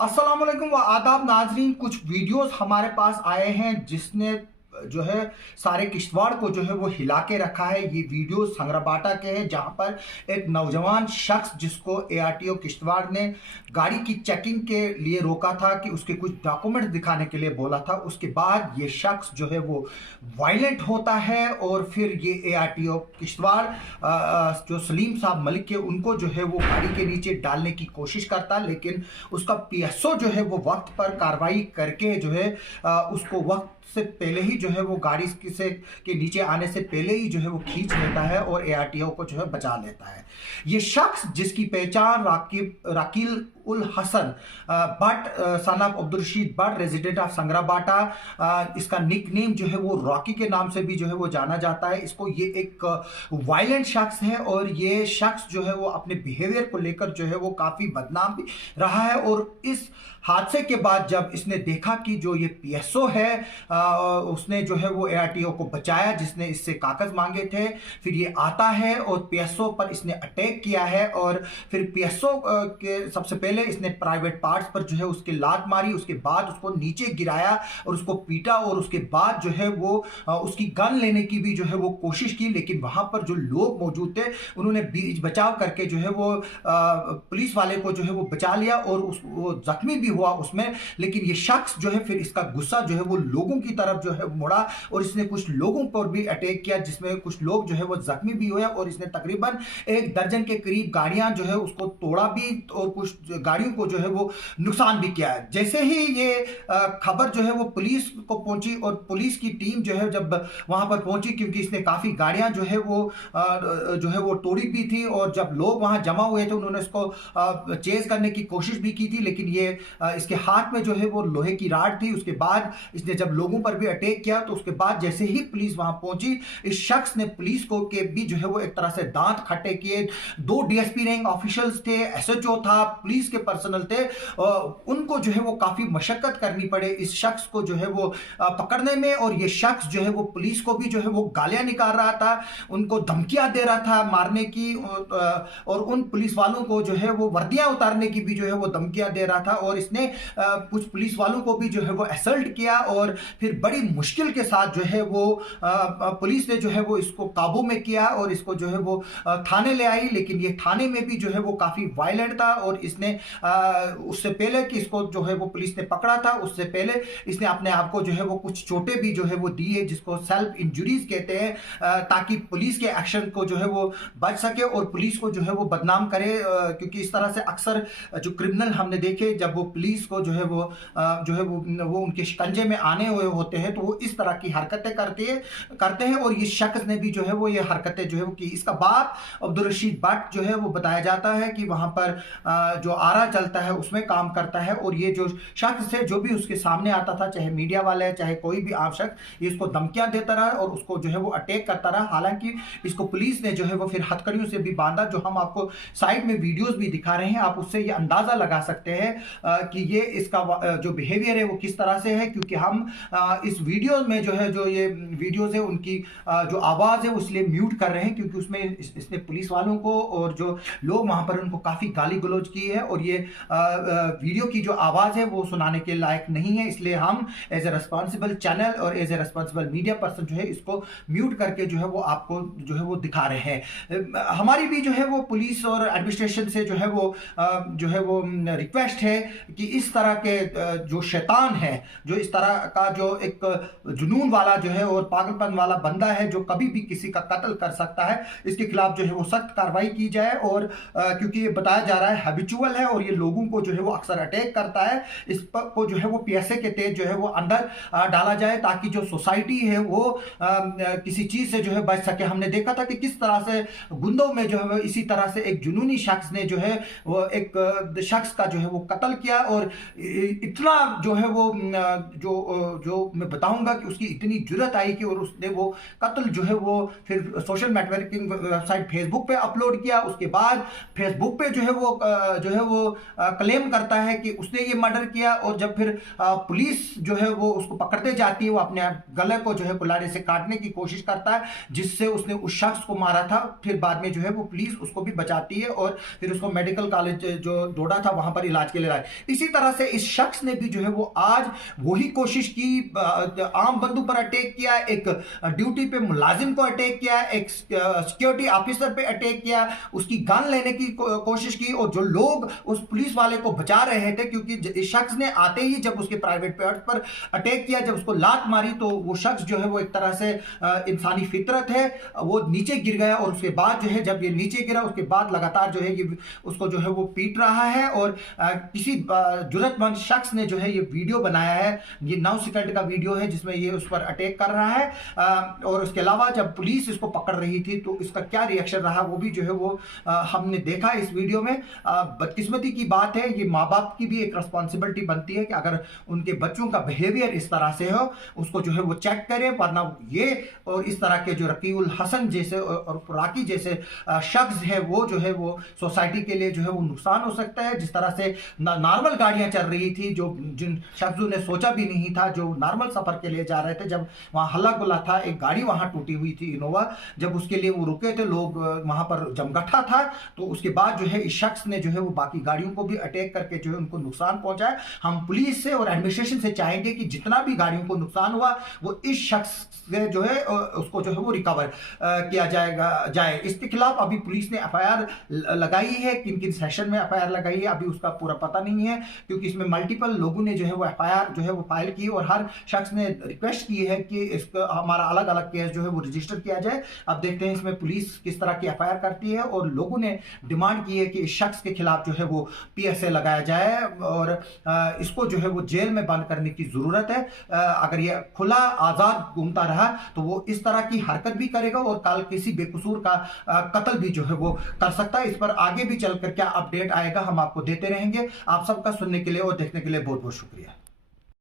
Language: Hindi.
अस्सलाम वालेकुम व आदाब नाजरीन। कुछ वीडियोस हमारे पास आए हैं जिसने जो है सारे किश्तवाड़ को जो है वो हिला के रखा है। ये वीडियो संगराबाटा के हैं जहां पर एक नौजवान शख्स जिसको एआरटीओ किश्तवाड़ ने गाड़ी की चेकिंग के लिए रोका था कि उसके कुछ डॉक्यूमेंट्स दिखाने के लिए बोला था। उसके बाद ये शख्स जो है वो वायलेंट होता है और फिर ये एआरटीओ किश्तवाड़ जो सलीम साहब मलिक के उनको जो है वो गाड़ी के नीचे डालने की कोशिश करता, लेकिन उसका पीएसओ जो है वो वक्त पर कार्रवाई करके जो है उसको वक्त से पहले ही जो है वो गाड़ी से के नीचे आने से पहले ही जो है वो खींच लेता है और एआरटीओ को जो है बचा लेता है। ये शख्स जिसकी पहचान Rakeel ul Hassan Butt son of Abdul Rashid Butt resident of Sangrabata, इसका निक नेम जो है वो रॉकी के नाम से भी जो है वो जाना जाता है। इसको ये एक वायलेंट शख्स है और ये शख्स जो है वो अपने बिहेवियर को लेकर जो है वो काफ़ी बदनाम भी रहा है। और इस हादसे के बाद जब इसने देखा कि जो ये पीएसओ है उसने जो है वो एआरटीओ को बचाया जिसने इससे कागज मांगे थे, फिर ये आता है और पीएसओ पर इसने अटैक किया है और फिर पीएसओ के सबसे पहले इसने प्राइवेट पार्ट्स पर जो है उसके लात मारी, उसके बाद उसको नीचे गिराया और उसको पीटा और उसके बाद जो है वो उसकी गन लेने की भी जो है वो कोशिश की, लेकिन वहां पर जो लोग मौजूद थे उन्होंने बीच बचाव करके जो है वो पुलिस वाले को जो है वो बचा लिया और वो जख्मी भी हुआ उसमें। लेकिन ये शख्स जो है फिर इसका गुस्सा जो है वो लोगों की तरफ जो है मुड़ा और इसने कुछ लोगों पर भी अटैक किया जिसमें कुछ लोग जो है वो जख्मी भी हुए और इसने तकरीबन 1 दर्जन के करीब गाड़ियां जो है उसको तोड़ा भी और कुछ गाड़ियों को जो है वो नुकसान भी किया। जैसे ही ये खबर जो है वो पुलिस को पहुंची और पुलिस की टीम जो है जब वहां पर पहुंची, क्योंकि इसने काफी गाड़ियां जो है वो तोड़ी भी थी और जब लोग वहां जमा हुए थे उन्होंने इसको चेज करने की कोशिश भी की थी, लेकिन ये इसके हाथ में जो है वो लोहे की राड थी। उसके बाद इसने जब लोगों पर भी अटैक किया तो उसके बाद जैसे ही पुलिस वहां पहुंची इस शख्स ने पुलिस को के भी जो है वो एक तरह से दांत खट्टे किए। 2 डीएसपी रैंक ऑफिशियल्स थे, एसएचओ था, पुलिस के पर्सनल थे, उनको जो है वो काफी मशक्कत करनी पड़े इस शख्स को जो है वो पकड़ने में। और ये शख्स जो है वो पुलिस को भी जो है वो गालियां निकाल रहा था, उनको धमकियां दे रहा था मारने की और उन पुलिस वालों को जो है वो वर्दियां उतारने की भी जो है वो धमकियां दे रहा था। और इसने कुछ पुलिस वालों को भी जो है वो असल्ट किया और फिर बड़ी मुश्किल के साथ जो है वो पुलिस ने जो है वो इसको काबू में किया और इसको जो है वो थाने ले आई। लेकिन ये थाने में भी जो है वो काफी वायलेंट था और इसने उससे पहले कि इसको जो है वो पुलिस ने पकड़ा था उससे पहले इसने अपने आप को जो है वो कुछ चोटें भी जो है वो दी है जिसको सेल्फ इंजुरीज कहते हैं, ताकि पुलिस के एक्शन को जो है वो बच सके और पुलिस को जो है वो बदनाम करे। क्योंकि इस तरह से अक्सर जो क्रिमिनल हमने देखे जब वो पुलिस को जो है वो उनके शिकंजे में आने हुए होते हैं तो वो इस तरह की हरकतें करते हैं और ये शख्स ने भी जो है वो ये हरकतें जो है वो की। इसका बाप अब्दुल रशीद बट जो है वो बताया जाता है कि वहां पर जो आरा चलता है उसमें काम करता है और ये जो शख्स है जो भी उसके सामने आता था, चाहे मीडिया वाले चाहे कोई भी आम शख्स, ये इसको धमकियां देता रहा और उसको जो है वो अटैक करता रहा। हालांकि इसको पुलिस ने जो है वो फिर हथकड़ियों से भी बांधा, जो हम आपको साइड में वीडियोस भी दिखा रहे हैं, आप उससे ये अंदाजा लगा सकते हैं कि ये इसका जो बिहेवियर है वो किस तरह से है। क्योंकि हम इस वीडियो में जो है जो ये वीडियोस है उनकी जो आवाज है उसलिए म्यूट कर रहे हैं क्योंकि उसमें इसने पुलिस वालों को और जो लोग वहां पर उनको काफी गाली गलौज की है और ये वीडियो की जो आवाज है वो सुनाने के लायक नहीं है, इसलिए हम एज ए रेस्पॉन्सिबल चैनल और as a responsible media person जो है इसको म्यूट करके जो है वो आपको जो है वो दिखा रहे हैं। हमारी भी जो है वो पुलिस और एडमिनिस्ट्रेशन से जो है वो रिक्वेस्ट है कि इस तरह के जो शैतान है, जो इस तरह का जो एक जुनून वाला जो है और पागलपन वाला बंदा है जो कभी भी किसी का कत्ल कर सकता है, इसके खिलाफ जो है वो सख्त कार्रवाई की जाए। और क्योंकि ये बताया जा रहा है हैबिचुअल है और ये लोगों को जो है वो अक्सर अटैक करता है, इस पर को जो है वो पीएसए के तहत जो है वो अंदर डाला जाए ताकि जो सोसाइटी है वो किसी चीज से जो है बच सके। हमने देखा था कि किस तरह से गुंदों में जो है इसी तरह से एक जुनूनी शख्स ने जो है वो एक शख्स का जो है वो कत्ल किया और इतना जो है वो जो मैं बताऊंगा कि उसकी इतनी जुर्रत आई कि और उसने वो कत्ल जो है वो फिर सोशल नेटवर्किंग वेबसाइट फेसबुक पे अपलोड किया। उसके बाद फेसबुक पे जो है वो क्लेम करता है कि उसने ये मर्डर किया और जब फिर पुलिस जो है वो उसको पकड़ते जाती है वो अपने गले को जो है कुल्हाड़ी से काटने की कोशिश करता है जिससे उसने उस शख्स को मारा था। फिर बाद में जो है वो पुलिस उसको भी बचाती है और फिर उसको मेडिकल कॉलेज जो डोडा था वहां पर इलाज के लिए लाए। इसी तरह से इस शख्स ने भी जो है वो आज वही कोशिश की, आम बंदू पर अटैक किया, एक ड्यूटी पे मुलाजिम को अटैक किया, एक सिक्योरिटी ऑफिसर पे अटैक किया, उसकी गन लेने की कोशिश की। और जो लोग उस पुलिस वाले को बचा रहे थे, क्योंकि इस शख्स ने आते ही जब उसके प्राइवेट पार्ट पर अटैक किया, जब उसको लात मारी, तो वो शख्स जो है वो एक तरह से इंसानी फितरत है, वो नीचे गिर गया। और उसके बाद जो है जब ये नीचे गिरा, उसके बाद लगातार जो है ये उसको जो है वो पीट रहा है। और किसी जुर्रतमंद शख्स ने जो है ये वीडियो बनाया है, ये 9 सेकंड का वीडियो है जिसमें ये उस पर अटैक कर रहा है। और उसके अलावा जब पुलिस इसको पकड़ रही थी तो इसका क्या रिएक्शन रहा वो भी जो है वो हमने देखा इस वीडियो में। बदकिस्मती की बात है, ये माँ बाप की भी एक रिस्पॉन्सिबिलिटी बनती है कि अगर उनके बच्चों का बिहेवियर इस तरह से हो, उसको जो है वो चेक करें, वरना ये और इस तरह के जो रकीउल हसन जैसे और राकी जैसे शख्स है वो जो है वो सोसाइटी के लिए जो है वो नुकसान हो सकता है। जिस तरह से नॉर्मल गाड़ियां चल रही थी, जो जिन शख्सों ने सोचा भी नहीं था, जो नॉर्मल सफर के लिए जा रहे थे, जब वहां हल्ला गुल्ला था, एक गाड़ी वहां टूटी हुई थी इनोवा, जब उसके लिए वो रुके थे, लोग वहां पर जमगट्ठा था, तो उसके बाद जो है इस शख्स ने जो है वो बाकी गाड़ियों को भी अटैक करके जो है उनको नुकसान पहुंचाया। हम पुलिस से और एडमिनिस्ट्रेशन से चाहेंगे कि जितना भी गाड़ियों को नुकसान हुआ वो इस शख्स से जो है उसको जो है वो रिकवर किया जाए। इसके खिलाफ अभी पुलिस ने एफआईआर लगाई है, किन किन सेक्शन में एफआईआर लगाई है अभी उसका पूरा पता नहीं है, क्योंकि इसमें मल्टीपल लोगों ने जो है वो एफआईआर जो है वो फाइल की और हर शख्स ने रिक्वेस्ट की है कि इसका हमारा अलग अलग केस जो है वो रजिस्टर किया जाए। अब देखते हैं इसमें पुलिस किस तरह की एफआईआर करती है। और लोगों ने डिमांड की है कि इस शख्स के खिलाफ जो है वो पीएसए लगाया जाए और इसको जो है वो जेल में बंद करने की जरूरत है। अगर ये खुला आजाद घूमता रहा तो वो इस तरह की हरकत भी करेगा और कल किसी बेकसूर का कत्ल भी जो है वो कर सकता है। इस पर आगे भी चलकर क्या अपडेट आएगा हम आपको देते रहेंगे। आप सबका सुनने के लिए और देखने के लिए बहुत बहुत शुक्रिया।